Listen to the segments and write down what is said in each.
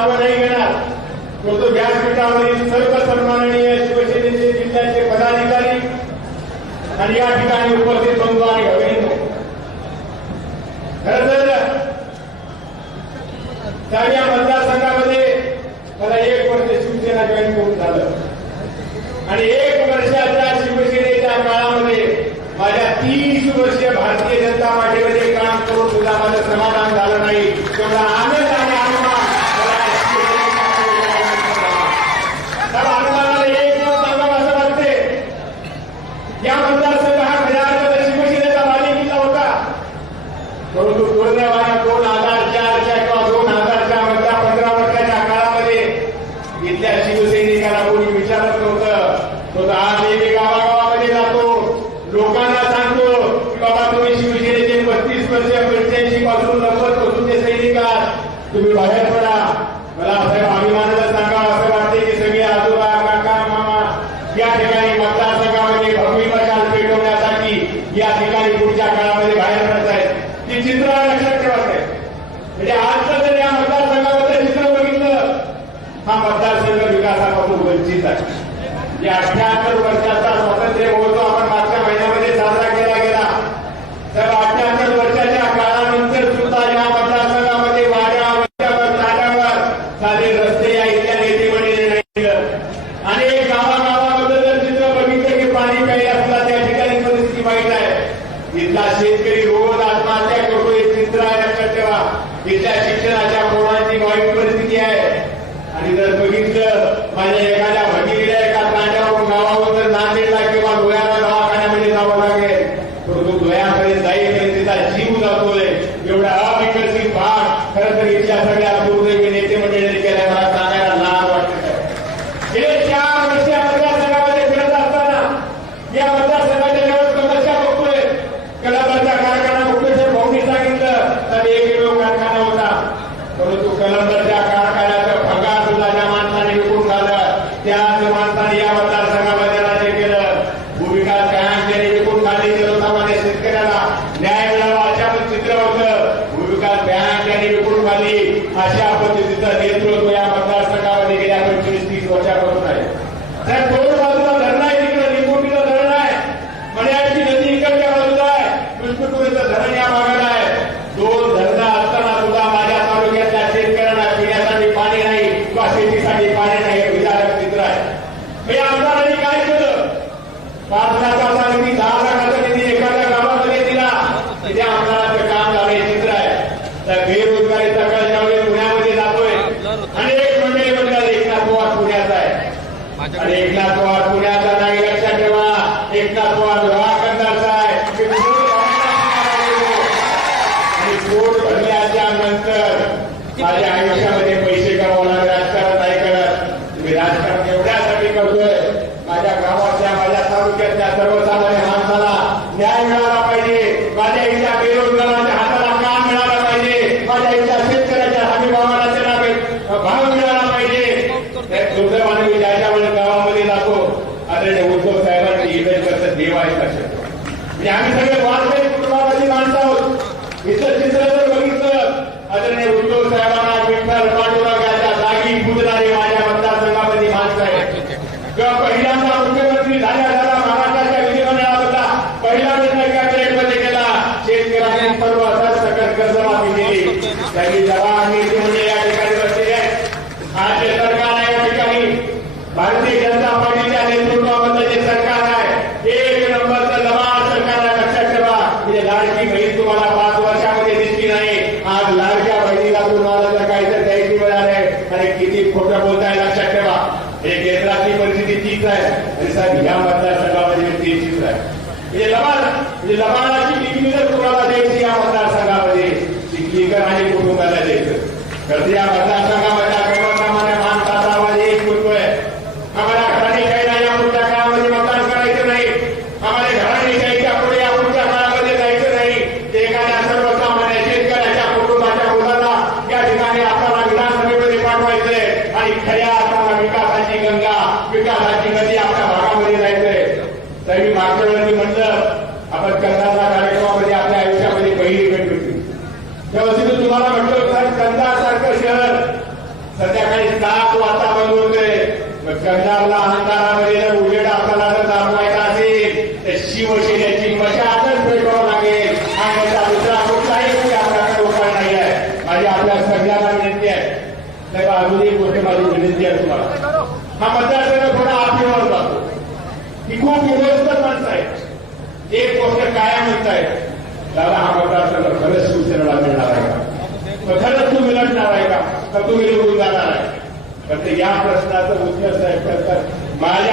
लाभ नाही घेणार परंतु व्यासपीठावरील सर्व सन्माननीय शिवसेनेचे जिल्ह्याचे पदाधिकारी आणि या ठिकाणी उपस्थित होऊन जे अठ्याहत्तर वर्षाचा स्वातंत्र्य बोलतो आपण मागच्या महिन्यामध्ये साजरा केला गेला. तर अठ्याहत्तर वर्षाच्या काळानंतर सुद्धा या मतदारसंघामध्ये वाड्यावर नाल्यावर साधे रस्ते लाखाचा निधी दहा लाखाचा निधी एखाद्या गावात दिला तिथे आमदारांचं काम झालं हे चित्र आहे. तर बेरोजगारी सकाळी ज्यावेळी पुण्यामध्ये जातोय अनेक मंडळी म्हणतात एकनाथ पवार पुण्याचा आहे. आणि एकनाथ पवार पुण्याचा नाही लक्षात ठेवा एकनाथ पवार लोहाकंदाचा आणि माझ्या आयुष्यात तेवढं माणूस ज्या ज्या गावामध्ये जातो. आता उद्धव साहेबांना इव्हेंट देव आहे कसे म्हणजे आम्ही सगळे वाजपेयी कुटुंबामध्ये माणसं आहोत. इथं चित्र जर बघितलं आदरणीय उद्धव साहेबांना विठ्ठल पाठोरा याच्या जागी पुजणारे माझ्या मतदारसंघामध्ये माणसं आहेत. किंवा पहिल्यांदा मुख्यमंत्री झाल्या झाला महाराष्ट्राच्या विधिमंडळामधला पहिला निर्णय कॅबिनेटमध्ये केला. शेतकऱ्यांनी सर्व असं सकट कर्जमाफी दिली. त्यांनी जबाब किती खोटं बोलताय लक्षात ठेवा. हे केंद्रातली परिस्थिती तीच आहे. आणि साहेब या मतदारसंघामध्ये तीच आहे. म्हणजे लबाड म्हणजे लबाडाची सगळ्यांना विनंती आहे. नाही तेव्हा अजून एक गोष्ट माझी विनंती आहे तुम्हाला. हा मतदारसंघ थोडा आठवडा जातो ही खूप व्यवस्थित माणसं आहेत. एक गोष्ट काय आहे. दादा हा मतदारसंघ खरंच शिवसेनेला मिळणार आहे का? खरंच तू मिळणार आहे का? तर तुम्ही निवडून जाणार आहे. तर या प्रश्नाचं उत्तर साहेब करतात. माझ्या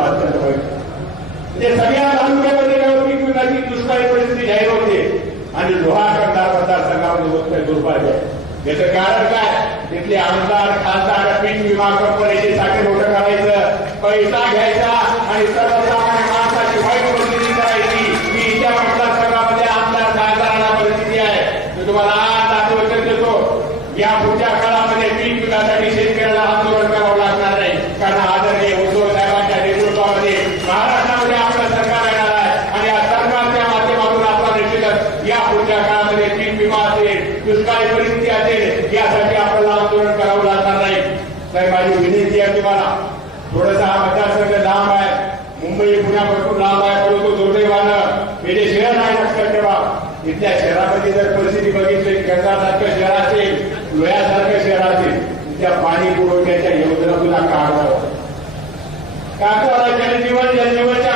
अवस्था ते सगळ्या तालुक्यामध्ये पिकाची दुष्काळी परिस्थिती जाहीर होते. आणि लोहार करणार मतदारसंघामध्ये होत दुर्भाग्य याचं कारण काय? तिथले आमदार खासदार पीक विमा कंपनीचे साखर मोठं करायचं पैसा घ्यायचा आणि सर्व तर माझी विनंती आहे तुम्हाला. थोडासा हा मतदारसंघ लांब आहे. मुंबई पुण्या भरपूर लांब आहे. परंतु दुर्दैवानं हे जे शहर आहे लक्षात ठेवा. इथल्या शहरामध्ये जर परिस्थिती बघितली गंगासारखं शहर असेल लोह्यासारखं शहर असेल त्या पाणी पुरवठ्याच्या योजना तुला काढावं काढतो आता. जनजीवन जनजीवनच्या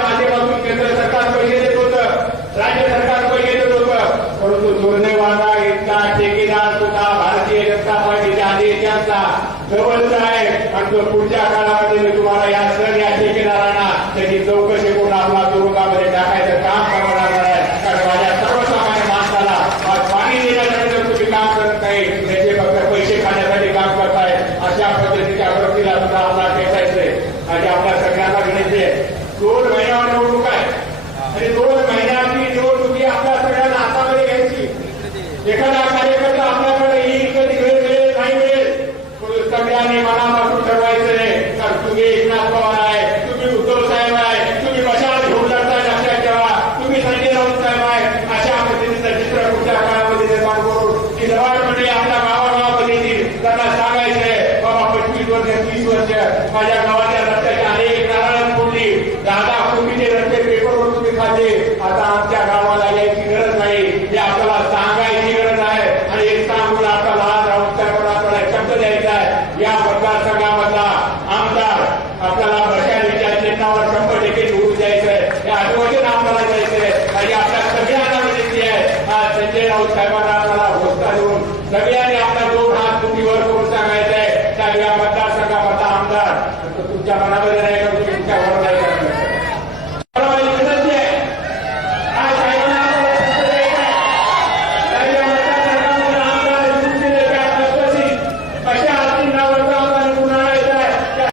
Damiani